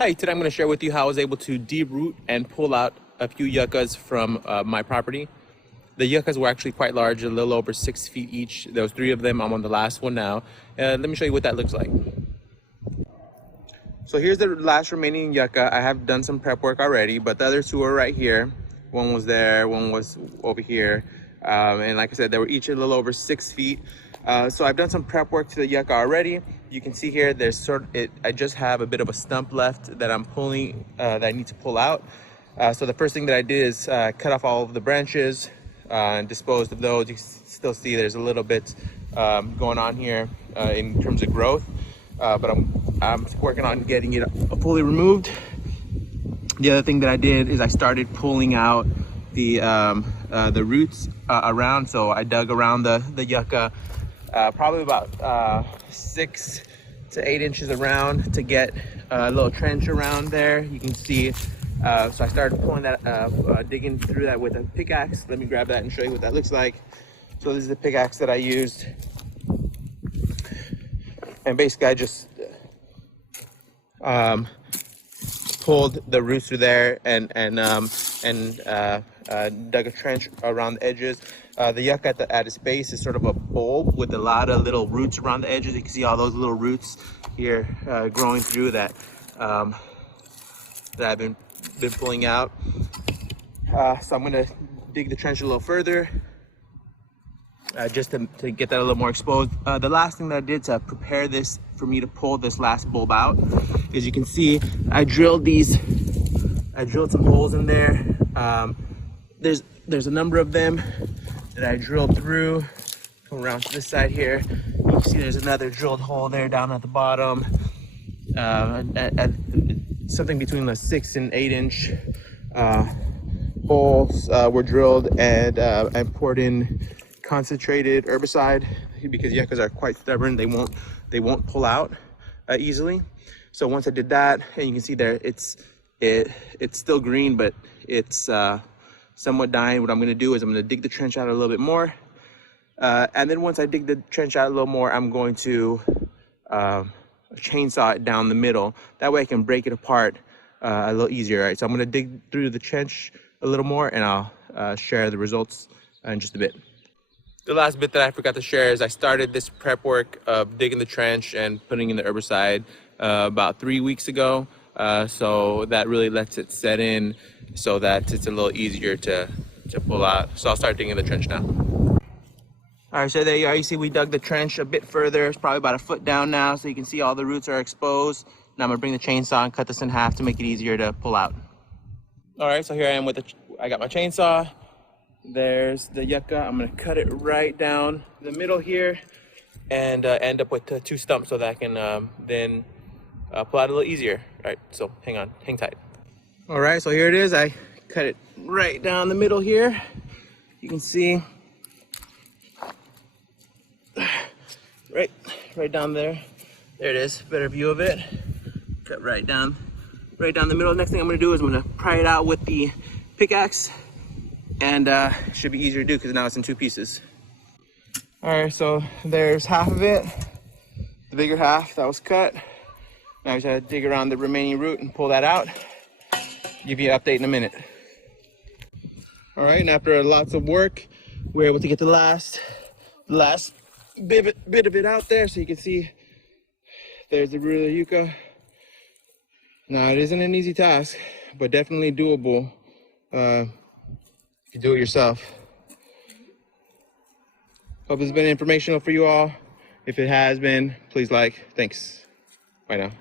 Hi, today I'm going to share with you how I was able to deroot and pull out a few yuccas from my property. The yuccas were actually quite large, a little over 6 feet each. There was 3 of them. I'm on the last one now. Let me show you what that looks like. So here's the last remaining yucca. I have done some prep work already, but the other 2 are right here. One was there, one was over here. And like I said, they were each a little over 6 feet. So I've done some prep work to the yucca already. You can see here, there's I just have a bit of a stump left that I'm pulling, that I need to pull out. So the first thing that I did is cut off all of the branches and disposed of those. You can still see there's a little bit going on here in terms of growth, but I'm working on getting it fully removed. The other thing that I did is I started pulling out the roots around. So I dug around the yucca probably about 6 to 8 inches around to get a little trench around there. You can see, so I started pulling that, digging through that with a pickaxe. Let me grab that and show you what that looks like. So this is the pickaxe that I used. And basically I just pulled the roots through there and dug a trench around the edges. The yucca at its base is sort of a bulb with a lot of little roots around the edges. You can see all those little roots here growing through that that I've been pulling out. So I'm gonna dig the trench a little further just to get that a little more exposed. The last thing that I did to prepare this for me to pull this last bulb out is, you can see I drilled some holes in there. There's a number of them that I drilled through. Come around to this side here, you can see there's another drilled hole there down at the bottom. At something between the 6 and 8 inch holes were drilled and poured in concentrated herbicide, because yuccas are quite stubborn. They won't pull out easily. So once I did that, and you can see there, it's still green, but it's somewhat dying. What I'm going to do is I'm going to dig the trench out a little bit more, and then once I dig the trench out a little more, I'm going to chainsaw it down the middle. That way I can break it apart a little easier. Right? So I'm going to dig through the trench a little more, and I'll share the results in just a bit. The last bit that I forgot to share is I started this prep work of digging the trench and putting in the herbicide about 3 weeks ago. So that really lets it set in so that it's a little easier to pull out. So I'll start digging the trench now. All right, so there you are. You see we dug the trench a bit further. It's probably about a foot down now, so you can see all the roots are exposed. Now I'm gonna bring the chainsaw and cut this in half to make it easier to pull out. All right, so here I am I got my chainsaw. There's the yucca. I'm gonna cut it right down the middle here and end up with 2 stumps so that I can then pull out a little easier. All right, so hang tight. All right, so here it is. I cut it right down the middle here. You can see right down there. There it is, better view of it. Cut right down the middle. Next thing I'm gonna do is I'm gonna pry it out with the pickaxe, and it should be easier to do because now it's in 2 pieces. All right, so there's half of it, the bigger half that was cut. Now I just gotta dig around the remaining root and pull that out. Give you an update in a minute. All right, and after lots of work, we're able to get the last bit of it out there. So you can see there's the root of the yucca. Now it isn't an easy task, but definitely doable if you do it yourself. Hope it's been informational for you all. If it has been, please like. Thanks. Bye now.